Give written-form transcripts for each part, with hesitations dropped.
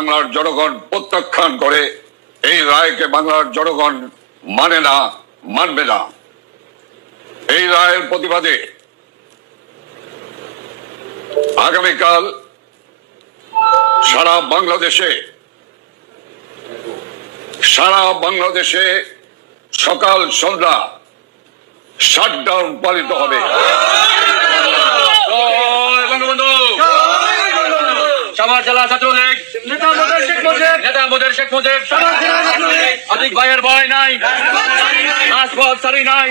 বাংলার জনগণ প্রত্যাখ্যান করে। এই রায়কে বাংলার জনগণ মানে না, মানবে না। এই রায়ের প্রতিবাদে আগামীকাল সারা বাংলাদেশে সকাল সন্ধ্যা শাটডাউন পালিত হবে। সাভার জেলা ছাত্রলীগ নেতা মোদের শেখ মুজিব আতিক ভাইয়ের ভয় নাই, রাজপথ ছাড়ি নাই।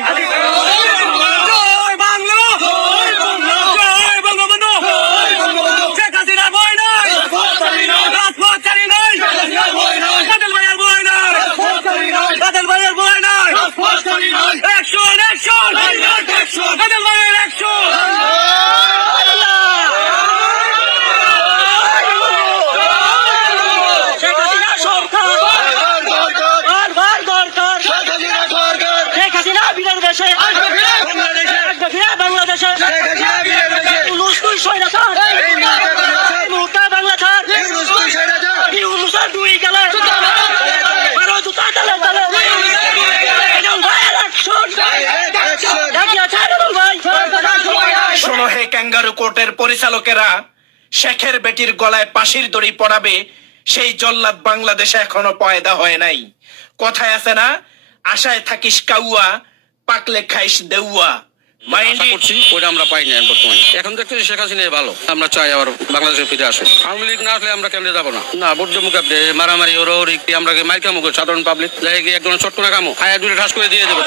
শোনো হে ক্যাঙ্গারু কোর্টের পরিচালকেরা, শেখের বেটির গলায় পাশির দড়ি পড়াবে সেই জল্লাদ বাংলাদেশে এখনো পয়দা হয় নাই। কথায় আছে না, আশায় থাকিস কাউয়া, পাকলে খাইস দেউয়া। ওটা আমরা পাই না বর্তমানে। এখন দেখতেছি শেখ হাসিনা ভালো, আমরা চাই আবার বাংলাদেশে ফিরে আসে। আওয়ামী লীগ না আসলে আমরা কেন্দ্রে যাবো না। ভোট মুখে মারামারি ওরি আমরা মাইকা মুখে সাধারণ পাবলিক একজন ছোট্ট না কামো খায়া দূরে ঠাস করে দিয়ে দেবো।